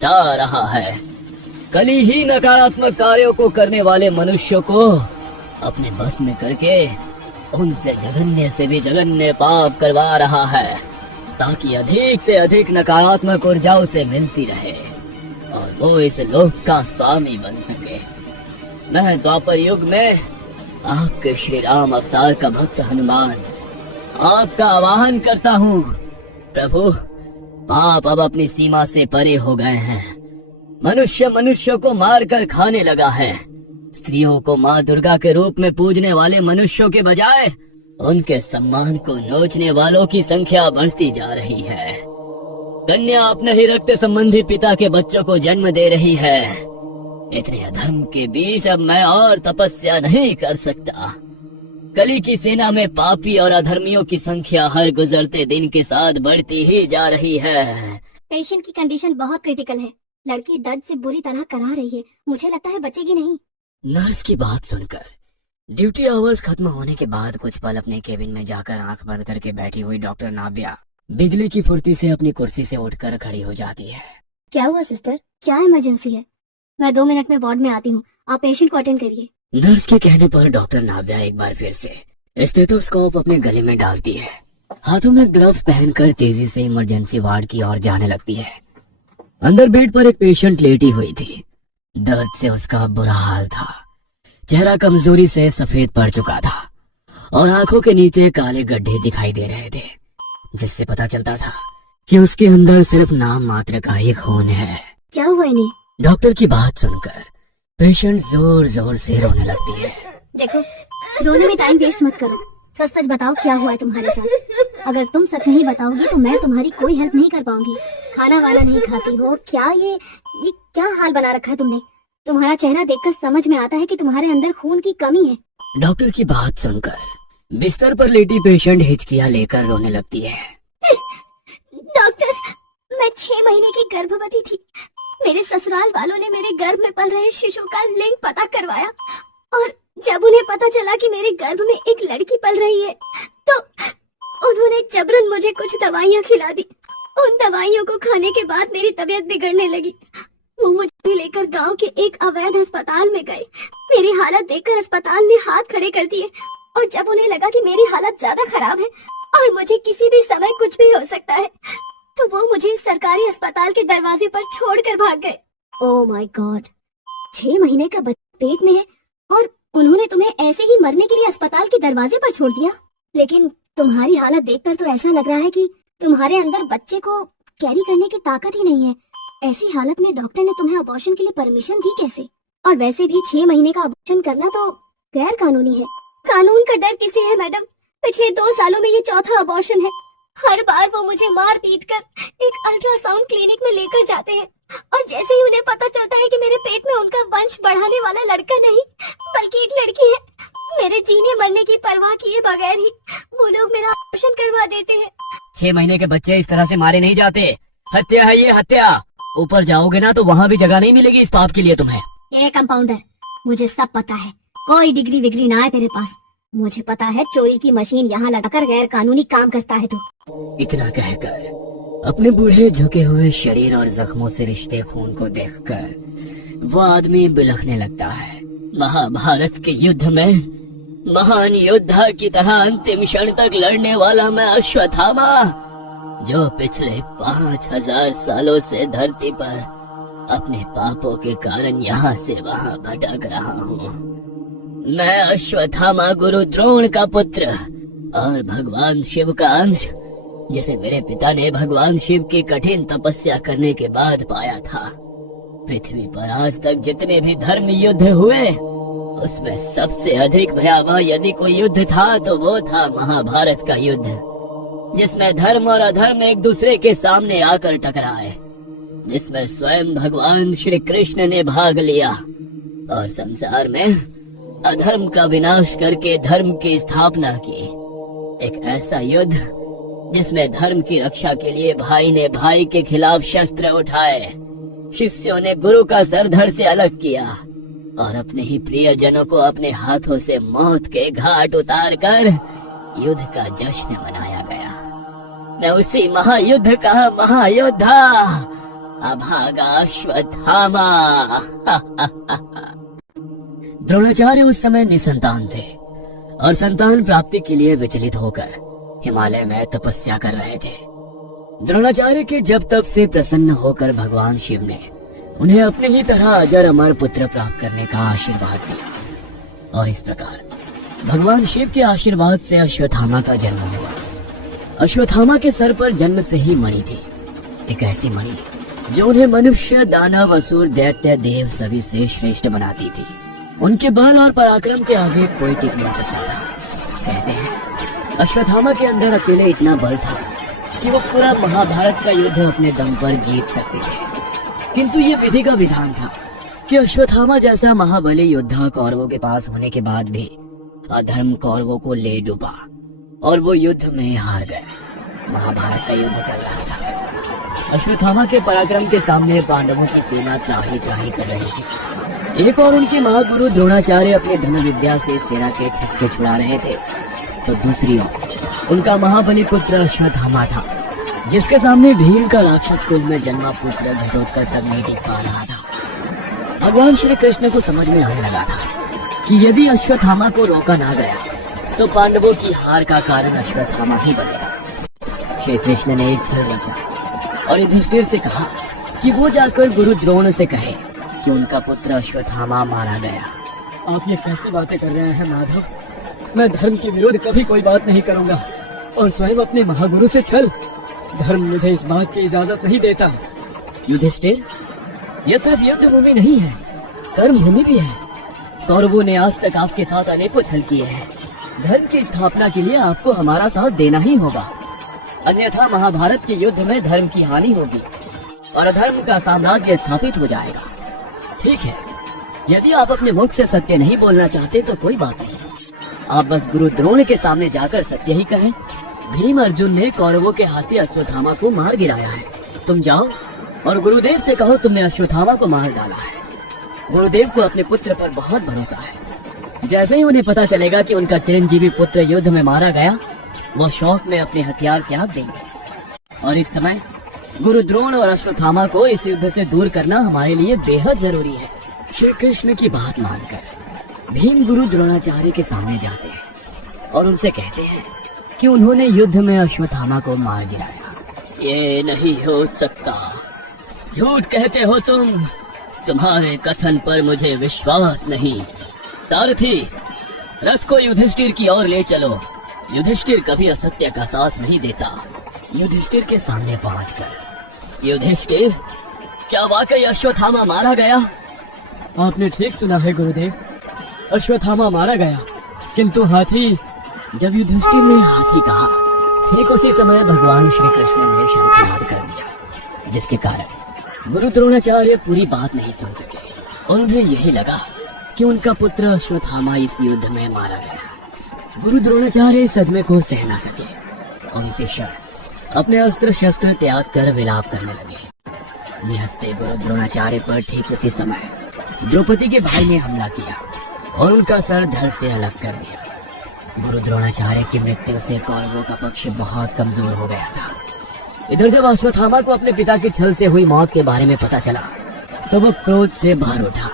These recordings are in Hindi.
जा रहा है। कली ही नकारात्मक कार्यों को करने वाले मनुष्यों को अपने बस में करके उनसे जघन्य से भी जघन्य पाप करवा रहा है, ताकि अधिक से अधिक नकारात्मक ऊर्जा उसे मिलती रहे और वो इस लोक का स्वामी बन सके। मैं द्वापर युग में आपके श्री राम अवतार का भक्त हनुमान आपका आवाहन करता हूँ। प्रभु, पाप अब अपनी सीमा से परे हो गए हैं। मनुष्यों को मारकर खाने लगा है। स्त्रियों को माँ दुर्गा के रूप में पूजने वाले मनुष्यों के बजाय उनके सम्मान को नोचने वालों की संख्या बढ़ती जा रही है। कन्या अपने ही रक्त संबंधी पिता के बच्चों को जन्म दे रही है। इतने अधर्म के बीच अब मैं और तपस्या नहीं कर सकता। कली की सेना में पापी और अधर्मियों की संख्या हर गुजरते दिन के साथ बढ़ती ही जा रही है। पेशेंट की कंडीशन बहुत क्रिटिकल है। लड़की दर्द से बुरी तरह करा रही है। मुझे लगता है बचेगी नहीं। नर्स की बात सुनकर ड्यूटी आवर्स खत्म होने के बाद कुछ पल अपने केबिन में जाकर आंख बंद करके बैठी हुई डॉक्टर नाव्या बिजली की फुर्ती से अपनी कुर्सी से उठकर खड़ी हो जाती है। क्या हुआ सिस्टर? क्या इमरजेंसी है? मैं 2 मिनट में वार्ड में आती हूँ। आप पेशेंट को अटेंड करिए। नर्स के कहने पर डॉक्टर नाव्या एक बार फिर से स्टेथोस्कोप अपने गले में डालती है। हाथों में ग्लव्स पहनकर तेजी से इमरजेंसी वार्ड की ओर जाने लगती है। अंदर बेड पर एक पेशेंट लेटी हुई थी। दर्द से उसका बुरा हाल था। चेहरा कमजोरी से सफेद पड़ चुका था और आंखों के नीचे काले गड्ढे दिखाई दे रहे थे, जिससे पता चलता था कि उसके अंदर सिर्फ नाम मात्र का ही खून है। क्या हुआ इन्हें? डॉक्टर की बात सुनकर पेशेंट जोर जोर से रोने लगती है। देखो, रोने में टाइम वेस्ट मत करो। सच सच बताओ क्या हुआ है तुम्हारे साथ। अगर तुम सच नहीं बताओगी तो मैं तुम्हारी कोई हेल्प नहीं कर पाऊंगी। खाना वाला नहीं खाती हो क्या? ये क्या हाल बना रखा है तुमने? तुम्हारा चेहरा देखकर समझ में आता है कि तुम्हारे अंदर खून की कमी है। डॉक्टर की बात सुनकर बिस्तर पर लेटी पेशेंट हिचकियां लेकर रोने लगती है। डॉक्टर, मैं 6 महीने की गर्भवती थी। मेरे ससुराल वालों ने मेरे गर्भ में पल रहे शिशु का लिंग पता करवाया और जब उन्हें पता चला कि मेरे गर्भ में एक लड़की पल रही है तो उन्होंने जबरन मुझे कुछ दवाइयाँ खिला दी। उन दवाइयों को खाने के बाद मेरी तबीयत बिगड़ने लगी। वो मुझे लेकर गांव के एक अवैध अस्पताल में गए। मेरी हालत देखकर अस्पताल ने हाथ खड़े कर दिए और जब उन्हें लगा कि मेरी हालत ज्यादा खराब है और मुझे किसी भी समय कुछ भी हो सकता है तो वो मुझे सरकारी अस्पताल के दरवाजे पर छोड़कर भाग गए। ओह माय गॉड, 6 महीने का बच्चा पेट में है और उन्होंने तुम्हें ऐसे ही मरने के लिए अस्पताल के दरवाजे पर छोड़ दिया। लेकिन तुम्हारी हालत देखकर तो ऐसा लग रहा है कि तुम्हारे अंदर बच्चे को कैरी करने की ताकत ही नहीं है। ऐसी हालत में डॉक्टर ने तुम्हें अबॉर्शन के लिए परमिशन दी कैसे? और वैसे भी 6 महीने का अबॉर्शन करना तो गैर कानूनी है। कानून का डर किसे है मैडम? पिछले 2 सालों में ये चौथा अबॉर्शन है। हर बार वो मुझे मार पीट कर एक अल्ट्रासाउंड क्लिनिक में लेकर जाते हैं और जैसे ही उन्हें पता चलता है कि मेरे पेट में उनका वंश बढ़ाने वाला लड़का नहीं बल्कि एक लड़की है, मेरे जीने मरने की परवाह किए बगैर ही वो लोग मेरा ऑपरेशन करवा देते हैं। 6 महीने के बच्चे इस तरह से मारे नहीं जाते। हत्या है ये, हत्या। ऊपर जाओगे ना तो वहाँ भी जगह नहीं मिलेगी इस पाप के लिए तुम्हें। ये कंपाउंडर, मुझे सब पता है। कोई डिग्री विग्री ना है तेरे पास। मुझे पता है चोरी की मशीन यहाँ लगाकर गैर कानूनी काम करता है तू। इतना कहकर अपने बूढ़े झुके हुए शरीर और जख्मों से रिश्ते खून को देखकर वो आदमी बिलखने लगता है। महाभारत के युद्ध में महान योद्धा की तरह अंतिम क्षण तक लड़ने वाला मैं अश्वत्थामा, जो पिछले 5000 सालों से धरती पर अपने पापों के कारण यहाँ से वहाँ भटक रहा हूँ। मैं अश्वत्थामा गुरु द्रोण का पुत्र और भगवान शिव का अंश, जिसे मेरे पिता ने भगवान शिव की कठिन तपस्या करने के बाद पाया था। पृथ्वी पर आज तक जितने भी धर्म युद्ध हुए उसमें सबसे अधिक भयावह यदि कोई युद्ध था तो वो था महाभारत का युद्ध, जिसमें धर्म और अधर्म एक दूसरे के सामने आकर टकराए, जिसमें स्वयं भगवान श्री कृष्ण ने भाग लिया और संसार में अधर्म का विनाश करके धर्म की स्थापना की। एक ऐसा युद्ध जिसमें धर्म की रक्षा के लिए भाई ने भाई के खिलाफ शस्त्र उठाए, शिष्यों ने गुरु का सर धड़ से अलग किया और अपने ही प्रियजनों को अपने हाथों से मौत के घाट उतार कर युद्ध का जश्न मनाया गया। मैं उसी महायुद्ध का महायोद्धा अभागा अश्वत्थामा। द्रोणाचार्य उस समय निसंतान थे और संतान प्राप्ति के लिए विचलित होकर हिमालय में तपस्या कर रहे थे। द्रोणाचार्य के जब तब से प्रसन्न होकर भगवान शिव ने उन्हें अपने ही तरह अजर अमर पुत्र प्राप्त करने का आशीर्वाद दिया और इस प्रकार भगवान शिव के आशीर्वाद से अश्वत्थामा का जन्म हुआ। अश्वत्थामा के सर पर जन्म से ही मणि थी, एक ऐसी मणि जो उन्हें मनुष्य, दानव, असुर, दैत्य, देव सभी से श्रेष्ठ बनाती थी। उनके बल और पराक्रम के आगे कोई टिक नहीं सकता था। कहते हैं अश्वत्थामा के अंदर अकेले इतना बल था कि वो पूरा महाभारत का युद्ध अपने दम पर जीत सकते थे। किंतु ये विधि का विधान था कि अश्वत्थामा जैसा महाबली योद्धा कौरवों के पास होने के बाद भी अधर्म कौरवों को ले डूबा और वो युद्ध में हार गए। महाभारत का युद्ध चल रहा था। अश्वत्थामा के पराक्रम के सामने पांडवों की सेना त्राही त्राही कर रही थी। एक और उनके महागुरु द्रोणाचार्य अपने धनुर्विद्या से सेना के छक्के छुड़ा रहे थे, तो दूसरी ओर उनका महाबली पुत्र अश्वत्थामा था, जिसके सामने भीम का राक्षस कुल में जन्मा पुत्र घटोत्कच नहीं टिक पा रहा था। भगवान श्री कृष्ण को समझ में आने लगा था कि यदि अश्वत्थामा को रोका ना गया तो पांडवों की हार का कारण अश्वत्थामा ही बनेगा। श्री कृष्ण ने एक छल रचा और युधिष्ठिर से कहा कि वो जाकर गुरु द्रोण से कहे कि उनका पुत्र अश्वत्थामा मारा गया। आप ये कैसी बातें कर रहे हैं माधव? मैं धर्म के विरुद्ध कभी कोई बात नहीं करूंगा और स्वयं अपने महागुरु से छल। धर्म मुझे इस बात की इजाजत नहीं देता। युधिष्ठिर, यह सिर्फ युद्ध भूमि नहीं है, कर्म भूमि भी है। कौरवों ने आज तक आपके साथ अनेकों छल किए हैं। धर्म की स्थापना के लिए आपको हमारा साथ देना ही होगा, अन्यथा महाभारत के युद्ध में धर्म की हानि होगी और अधर्म का साम्राज्य स्थापित हो जाएगा। ठीक है, यदि आप अपने मुख से सत्य नहीं बोलना चाहते तो कोई बात नहीं, आप बस गुरु द्रोण के सामने जाकर सत्य ही कहें। भीम अर्जुन ने कौरवों के हाथी अश्वत्थामा को मार गिराया है। तुम जाओ और गुरुदेव से कहो तुमने अश्वत्थामा को मार डाला है। गुरुदेव को अपने पुत्र पर बहुत भरोसा है। जैसे ही उन्हें पता चलेगा कि उनका चिरंजीवी पुत्र युद्ध में मारा गया, वो शौक में अपने हथियार त्याग देंगे। और इस समय गुरु द्रोण और अश्वत्थामा को इस युद्ध से दूर करना हमारे लिए बेहद जरूरी है। श्री कृष्ण की बात मानकर भीम गुरु द्रोणाचार्य के सामने जाते हैं और उनसे कहते हैं कि उन्होंने युद्ध में अश्वत्थामा को मार गिराया। ये नहीं हो सकता, झूठ कहते हो तुम। तुम्हारे कथन पर मुझे विश्वास नहीं। सारथी, रथ को युधिष्ठिर की ओर ले चलो। युधिष्ठिर कभी असत्य का साथ नहीं देता। युधिष्ठिर के सामने पहुंचकर, युधिष्ठिर, क्या वाकई अश्वत्थामा मारा गया? आपने ठीक सुना है गुरुदेव, अश्वत्थामा मारा गया, किंतु हाथी। जब युधिष्ठिर ने हाथी कहा, ठीक उसी समय भगवान श्री कृष्ण ने शंखनाद कर दिया, जिसके कारण गुरु द्रोणाचार्य पूरी बात नहीं सुन सके और उन्हें यही लगा कि उनका पुत्र अश्वत्थामा इस युद्ध में मारा गया। गुरु द्रोणाचार्य इस सदमे को सह ना सके और उसी क्षण अपने अस्त्र शस्त्र त्याग कर विलाप करने लगे। निहत्थे गुरु द्रोणाचार्य पर ठीक उसी समय द्रौपदी के भाई ने हमला किया और उनका सर धड़ से अलग कर दिया। गुरु द्रोणाचार्य की मृत्यु से कौरवों का पक्ष बहुत कमजोर हो गया था। इधर जब अश्वत्थामा को अपने पिता के छल से हुई मौत के बारे में पता चला तो वो क्रोध से भर उठा।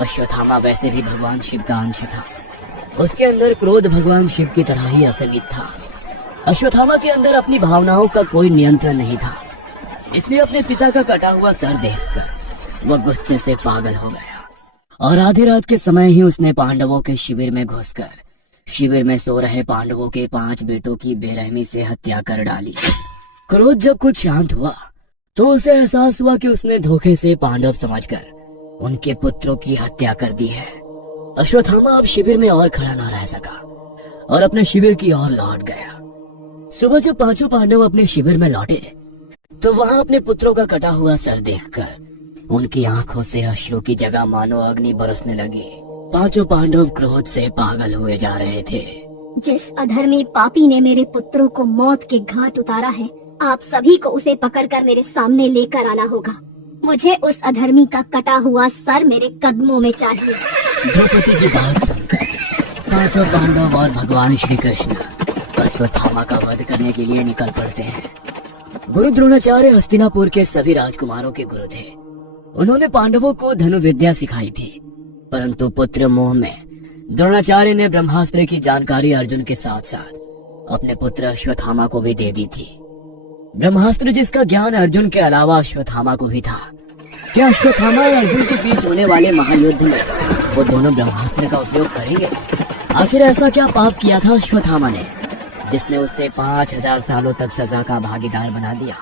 अश्वत्थामा वैसे भी भगवान शिव का अंश था, उसके अंदर क्रोध भगवान शिव की तरह ही असीमित था। अश्वत्थामा के अंदर अपनी भावनाओं का कोई नियंत्रण नहीं था, इसलिए अपने पिता का कटा हुआ सर देखकर वह गुस्से से पागल हो गया और आधी रात के समय ही उसने पांडवों के शिविर में घुसकर शिविर में सो रहे पांडवों के 5 बेटों की बेरहमी से हत्या कर डाली। क्रोध जब कुछ शांत हुआ तो उसे एहसास हुआ कि उसने धोखे से पांडव समझकर उनके पुत्रों की हत्या कर दी है। अश्वत्थामा अब शिविर में और खड़ा ना रह सका और अपने शिविर की ओर लौट गया। सुबह जब 5 पांडव अपने शिविर में लौटे तो वहां अपने पुत्रों का कटा हुआ सर देखकर उनकी आंखों से अश्रु की जगह मानो अग्नि बरसने लगी। 5 पांडव क्रोध से पागल हुए जा रहे थे। जिस अधर्मी पापी ने मेरे पुत्रों को मौत के घाट उतारा है, आप सभी को उसे पकड़कर मेरे सामने लेकर आना होगा। मुझे उस अधर्मी का कटा हुआ सर मेरे कदमों में चाहिए। द्रौपदी की बात सुनकर 5 पांडव और भगवान श्री कृष्ण अश्वत्थामा का वध करने के लिए निकल पड़ते हैं। गुरु द्रोणाचार्य हस्तिनापुर के सभी राजकुमारों के गुरु थे। उन्होंने पांडवों को धनुर्विद्या सिखाई थी, परंतु पुत्र मोह में द्रोणाचार्य ने ब्रह्मास्त्र की जानकारी अर्जुन के साथ साथ अपने पुत्र अश्वत्थामा को भी दे दी थी। ब्रह्मास्त्र जिसका ज्ञान अर्जुन के अलावा अश्वत्थामा को भी था। क्या अश्वत्थामा और अर्जुन के बीच होने वाले महायुद्ध में वो दोनों ब्रह्मास्त्र का उपयोग करेंगे? आखिर ऐसा क्या पाप किया था अश्वत्थामा ने जिसने उसे 5000 सालों तक सजा का भागीदार बना दिया?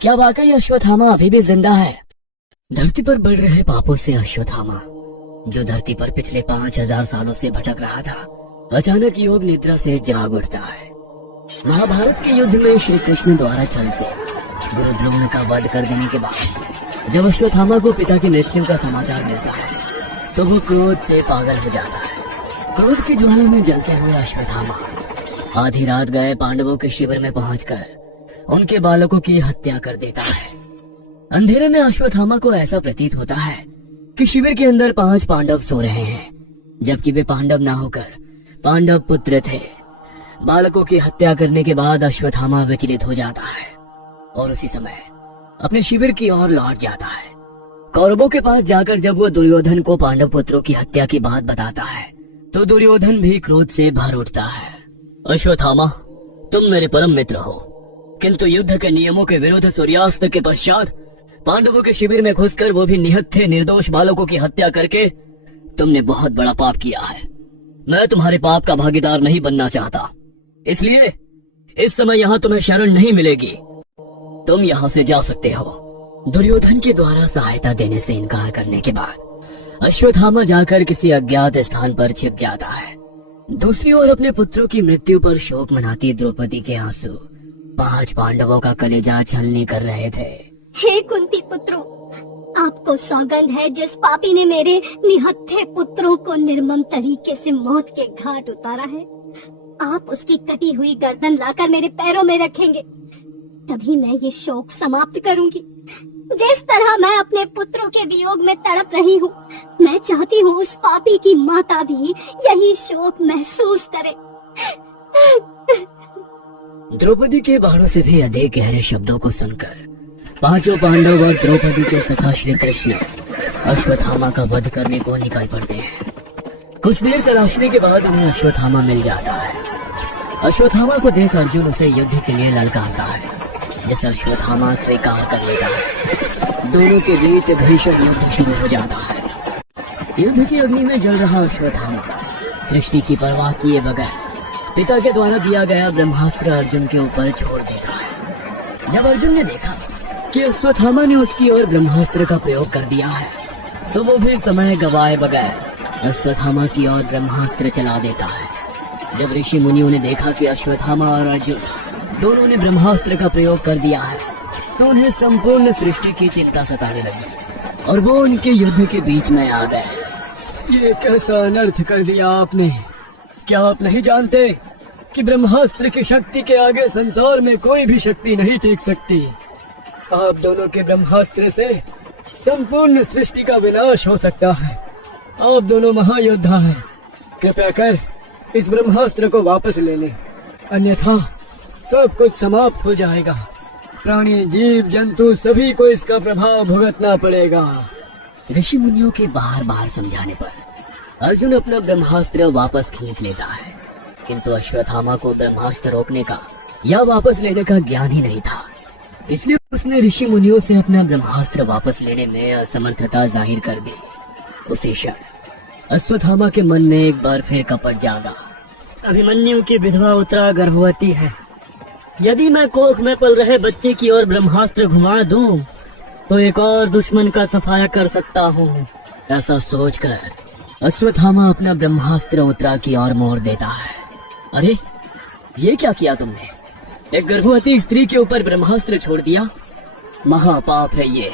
क्या वाकई अश्वत्थामा अभी भी जिंदा है? धरती पर बढ़ रहे पापों से अश्वत्थामा, जो धरती पर पिछले 5000 सालों से भटक रहा था, अचानक योग निद्रा से जाग उठता है। महाभारत के युद्ध में श्री कृष्ण द्वारा छल से गुरु द्रोण का वध कर देने के बाद जब अश्वत्थामा को पिता की मृत्यु का समाचार मिलता है तो वो क्रोध से पागल हो जाता है। क्रोध की ज्वाला में जलते हुए अश्वत्थामा आधी रात गए पांडवों के शिविर में पहुंचकर उनके बालकों की हत्या कर देता है। अंधेरे में अश्वत्थामा को ऐसा प्रतीत होता है कि शिविर के अंदर 5 पांडव सो रहे हैं, जबकि वे पांडव ना होकर पांडव पुत्र थे। बालकों की हत्या करने के बाद अश्वत्थामा विचलित हो जाता है और उसी समय अपने शिविर की ओर लौट जाता है। कौरवों के पास जाकर जब वो दुर्योधन को पांडव पुत्रों की हत्या की बात बताता है तो दुर्योधन भी क्रोध से भर उठता है। अश्वत्थामा, तुम मेरे परम मित्र हो, किंतु युद्ध के नियमों के विरुद्ध सूर्यास्त के पश्चात पांडवों के शिविर में घुसकर वो भी निहत्थे निर्दोष बालकों की हत्या करके तुमने बहुत बड़ा पाप किया है। मैं तुम्हारे पाप का भागीदार नहीं बनना चाहता, इसलिए इस समय यहाँ तुम्हें शरण नहीं मिलेगी। तुम यहाँ से जा सकते हो। दुर्योधन के द्वारा सहायता देने से इनकार करने के बाद अश्वत्थामा जाकर किसी अज्ञात स्थान पर छिप जाता है। दूसरी ओर अपने पुत्रों की मृत्यु पर शोक मनाती द्रौपदी के आंसू 5 पांडवों का कलेजा छलनी कर रहे थे। हे कुंती पुत्रों, आपको सौगंध है जिस पापी ने मेरे निहत्थे पुत्रों को निर्मम तरीके से मौत के घाट उतारा है, आप उसकी कटी हुई गर्दन लाकर मेरे पैरों में रखेंगे, तभी मैं ये शोक समाप्त करूंगी। जिस तरह मैं अपने पुत्रों के वियोग में तड़प रही हूँ, मैं चाहती हूँ उस पापी की माता भी यही शोक महसूस करे। द्रौपदी के बाणों से भी अधिक गहरे शब्दों को सुनकर 5 पांडव और द्रौपदी के सखा श्री कृष्ण अश्वत्थामा का वध करने को निकल पड़ते हैं। कुछ देर तलाशने के बाद उन्हें अश्वत्थामा मिल जाता है। अश्वत्थामा को देख अर्जुन उसे युद्ध के लिए ललकारता है, जिसे अश्वत्थामा स्वीकार कर लेता है। दोनों के बीच भीषण युद्ध शुरू हो जाता है। युद्ध की अग्नि में जल रहा अश्वत्थामा सृष्टि की परवाह किए बगैर पिता के द्वारा दिया गया ब्रह्मास्त्र अर्जुन के ऊपर छोड़ देता है। जब अर्जुन ने देखा कि अश्वत्थामा ने उसकी ओर ब्रह्मास्त्र का प्रयोग कर दिया है तो वो भी समय गवाए बगैर अश्वत्थामा की ओर ब्रह्मास्त्र चला देता है। जब ऋषि मुनियों ने देखा कि अश्वत्थामा और अर्जुन दोनों ने ब्रह्मास्त्र का प्रयोग कर दिया है तो उन्हें संपूर्ण सृष्टि की चिंता सताने लगी और वो उनके युद्ध के बीच में आ गए। ये कैसा अनर्थ कर दिया आपने? क्या आप नहीं जानते कि ब्रह्मास्त्र की शक्ति के आगे संसार में कोई भी शक्ति नहीं टिक सकती? आप दोनों के ब्रह्मास्त्र से संपूर्ण सृष्टि का विनाश हो सकता है। आप दोनों महायोद्धा हैं। कृपया कर इस ब्रह्मास्त्र को वापस ले लें, अन्यथा सब कुछ समाप्त हो जाएगा। प्राणी, जीव, जंतु सभी को इसका प्रभाव भुगतना पड़ेगा। ऋषि मुनियों के बार बार समझाने पर अर्जुन अपना ब्रह्मास्त्र वापस खींच लेता है, किंतु अश्वत्थामा को ब्रह्मास्त्र रोकने का या वापस लेने का ज्ञान ही नहीं था, इसलिए उसने ऋषि मुनियों से अपना ब्रह्मास्त्र वापस लेने में असमर्थता जाहिर कर दी। उसी क्षण अश्वत्थामा के मन में एक बार फिर कपट जागा। अभिमन्यु की विधवा उत्तरा गर्भवती है। यदि मैं कोख में पल रहे बच्चे की ओर ब्रह्मास्त्र घुमा दूं, तो एक और दुश्मन का सफाया कर सकता हूँ। ऐसा सोचकर अश्वत्थामा अपना ब्रह्मास्त्र उत्तरा की ओर मोड़ देता है। अरे, ये क्या किया तुमने? एक गर्भवती स्त्री के ऊपर ब्रह्मास्त्र छोड़ दिया। महापाप है ये।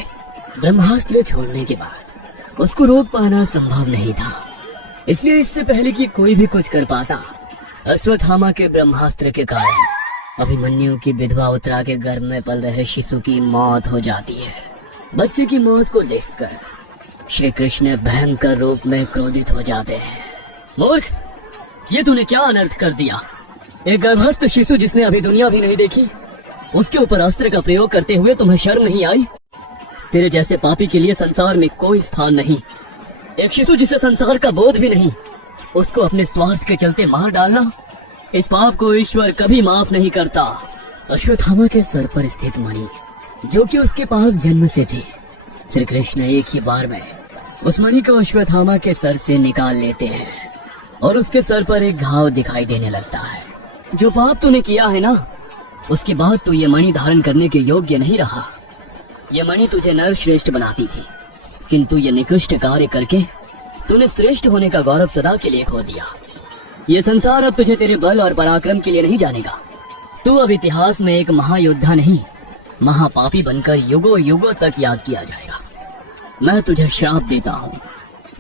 ब्रह्मास्त्र छोड़ने के बाद उसको रोक पाना संभव नहीं था, इसलिए इससे पहले कि कोई भी कुछ कर पाता, अश्वत्थामा के ब्रह्मास्त्र के कारण अभिमन्यु की विधवा उत्तरा के गर्भ में पल रहे शिशु की मौत हो जाती है। बच्चे की मौत को देखकर श्री कृष्ण भयंकर रूप में क्रोधित हो जाते हैं। मूर्ख, ये तूने क्या अनर्थ कर दिया? एक गर्भस्थ शिशु जिसने अभी दुनिया भी नहीं देखी, उसके ऊपर अस्त्र का प्रयोग करते हुए तुम्हें शर्म नहीं आई? तेरे जैसे पापी के लिए संसार में कोई स्थान नहीं। एक शिशु जिसे संसार का बोध भी नहीं, उसको अपने स्वार्थ के चलते मार डालना, इस पाप को ईश्वर कभी माफ नहीं करता। अश्वत्थामा के सर पर स्थित मणि, जो कि उसके पास जन्म से थी, श्री कृष्ण एक ही बार में उस मणि को अश्वत्थामा के सर से निकाल लेते हैं और उसके सर पर एक घाव दिखाई देने लगता है। जो पाप तूने किया है ना, उसके बाद तू ये मणि धारण करने के योग्य नहीं रहा। ये मणि तुझे नर श्रेष्ठ बनाती थी, किंतु ये निकृष्ट कार्य करके तूने श्रेष्ठ होने का गौरव सदा के लिए खो दिया। ये संसार अब तुझे तेरे बल और पराक्रम के लिए नहीं जानेगा। तू अब इतिहास में एक महायोद्धा नहीं, महापापी बनकर युगों युगों तक याद किया जाएगा। मैं तुझे श्राप देता हूँ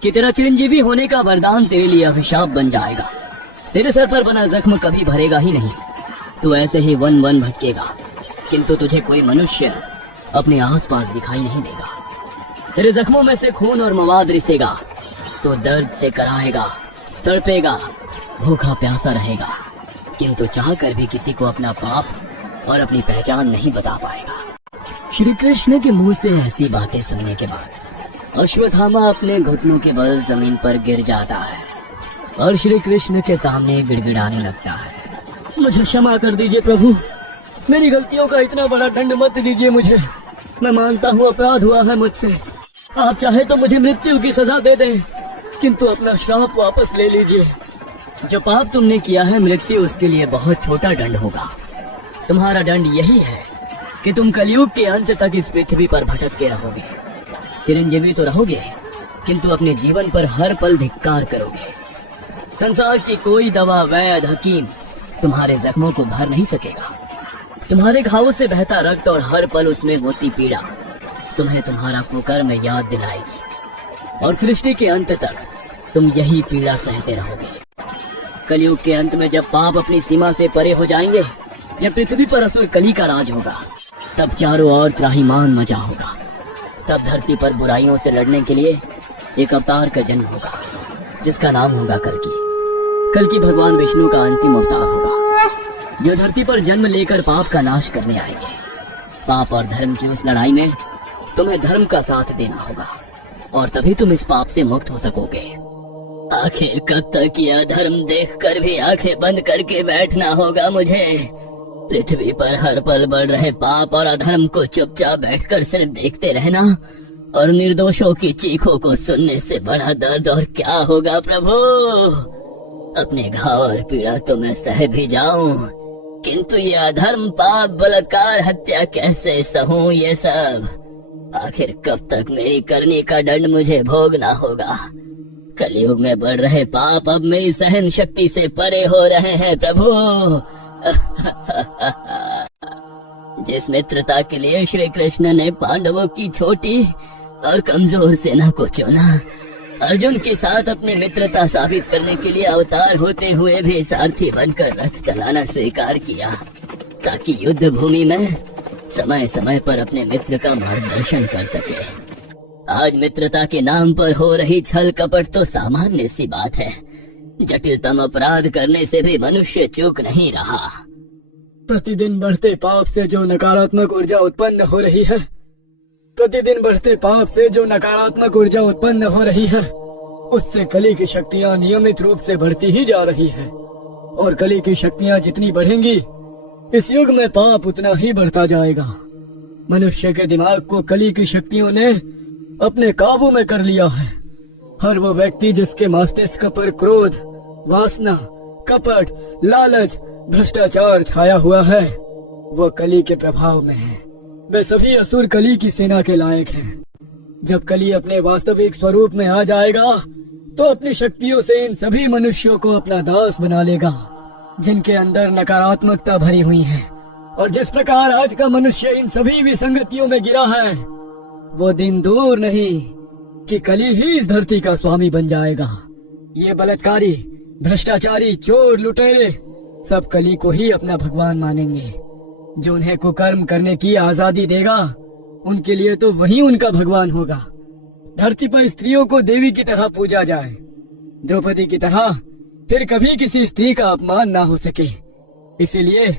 कि तेरा चिरंजीवी होने का वरदान तेरे लिए अभिशाप बन जाएगा। तेरे सर पर बना जख्म कभी भरेगा ही नहीं। तू ऐसे ही वन वन भटकेगा, किंतु तुझे कोई मनुष्य अपने आसपास दिखाई नहीं देगा। तेरे जख्मों में से खून और मवाद रिसेगा। तो दर्द से कराहेगा, तड़पेगा, भूखा प्यासा रहेगा, किंतु चाहकर भी किसी को अपना पाप और अपनी पहचान नहीं बता पाएगा। श्री कृष्ण के मुंह से ऐसी बातें सुनने के बाद अश्वत्थामा अपने घुटनों के बल जमीन पर गिर जाता है और श्री कृष्ण के सामने गिड़गिड़ाने लगता है। मुझे क्षमा कर दीजिए प्रभु, मेरी गलतियों का इतना बड़ा दंड मत दीजिए मुझे। मैं मानता हूँ अपराध हुआ है मुझसे। आप चाहे तो मुझे मृत्यु की सजा दे दें, किंतु अपना श्राप वापस ले लीजिए। जो पाप तुमने किया है, मृत्यु उसके लिए बहुत छोटा दंड होगा। तुम्हारा दंड यही है कि तुम कलयुग के अंत तक इस पृथ्वी पर भटकते रहोगे। चिरंजीवी तो रहोगे, किंतु अपने जीवन पर हर पल धिक्कार करोगे। संसार की कोई दवा, वैद्य, हकीम तुम्हारे जख्मों को भर नहीं सकेगा। तुम्हारे घावों से बहता रक्त और हर पल उसमें होती पीड़ा तुम्हें तुम्हारा कुकर्म याद दिलाएगी और सृष्टि के अंत तक तुम यही पीड़ा सहते रहोगे। कलयुग के अंत में जब पाप अपनी सीमा से परे हो जाएंगे, जब पृथ्वी पर असुर कली का राज होगा, तब चारों ओर त्राहिमाम मचा होगा। तब धरती पर बुराइयों से लड़ने के लिए एक अवतार का जन्म होगा, जिसका नाम होगा कल्कि। कल्कि भगवान विष्णु का अंतिम अवतार होगा, जो धरती पर जन्म लेकर पाप का नाश करने आएंगे। पाप और धर्म की उस लड़ाई में तुम्हें धर्म का साथ देना होगा और तभी तुम इस पाप से मुक्त हो सकोगे। आखिर कब तक यह धर्म देखकर भी आंखें बंद करके बैठना होगा मुझे? पृथ्वी पर हर पल बढ़ रहे पाप और अधर्म को चुपचाप बैठकर सिर्फ देखते रहना और निर्दोषों की चीखों को सुनने से बड़ा दर्द और क्या होगा प्रभु? अपने घाव और पीड़ा तो मैं सह भी जाऊं, किंतु ये अधर्म, पाप, बलात्कार, हत्या कैसे सहूं ये सब? आखिर कब तक मेरी करनी का दंड मुझे भोगना होगा? कलयुग में बढ़ रहे पाप अब मेरी सहन शक्ति से परे हो रहे हैं प्रभु। जिस मित्रता के लिए श्री कृष्ण ने पांडवों की छोटी और कमजोर सेना को चुना, अर्जुन के साथ अपनी मित्रता साबित करने के लिए अवतार होते हुए भी सारथी बनकर रथ चलाना स्वीकार किया, ताकि युद्ध भूमि में समय समय पर अपने मित्र का मार्गदर्शन कर सके। आज मित्रता के नाम पर हो रही छल कपट तो सामान्य सी बात है। जटिलतम अपराध करने से भी मनुष्य चूक नहीं रहा। प्रतिदिन बढ़ते पाप से जो नकारात्मक ऊर्जा उत्पन्न हो रही है, प्रतिदिन बढ़ते पाप से जो नकारात्मक ऊर्जा उत्पन्न हो रही है, उससे कली की शक्तियाँ नियमित रूप से बढ़ती ही जा रही है। और कली की शक्तियाँ जितनी बढ़ेंगी, इस युग में पाप उतना ही बढ़ता जाएगा। मनुष्य के दिमाग को कली की शक्तियों ने अपने काबू में कर लिया है। हर वो व्यक्ति जिसके मस्तिष्क पर क्रोध, वासना, कपट, लालच, भ्रष्टाचार छाया हुआ है, वो कली के प्रभाव में है। वे सभी असुर कली की सेना के लायक हैं। जब कली अपने वास्तविक स्वरूप में आ जाएगा, तो अपनी शक्तियों से इन सभी मनुष्यों को अपना दास बना लेगा, जिनके अंदर नकारात्मकता भरी हुई है। और जिस प्रकार आज का मनुष्य इन सभी विसंगतियों में गिरा है, वो दिन दूर नहीं कि कली ही इस धरती का स्वामी बन जाएगा। ये बलात्कारी, भ्रष्टाचारी, चोर, लुटेरे सब कली को ही अपना भगवान मानेंगे। जो उन्हें कुकर्म करने की आजादी देगा, उनके लिए तो वही उनका भगवान होगा। धरती पर स्त्रियों को देवी की तरह पूजा जाए, द्रौपदी की तरह फिर कभी किसी स्त्री का अपमान ना हो सके। इसीलिए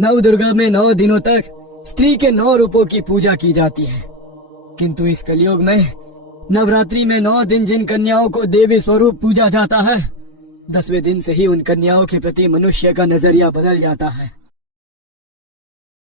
नव दुर्गा में 9 दिनों तक स्त्री के 9 रूपों की पूजा की जाती है, किंतु इस कलयुग में नवरात्रि में 9 दिन जिन कन्याओं को देवी स्वरूप पूजा जाता है, 10वें दिन से ही उन कन्याओं के प्रति मनुष्य का नजरिया बदल जाता है।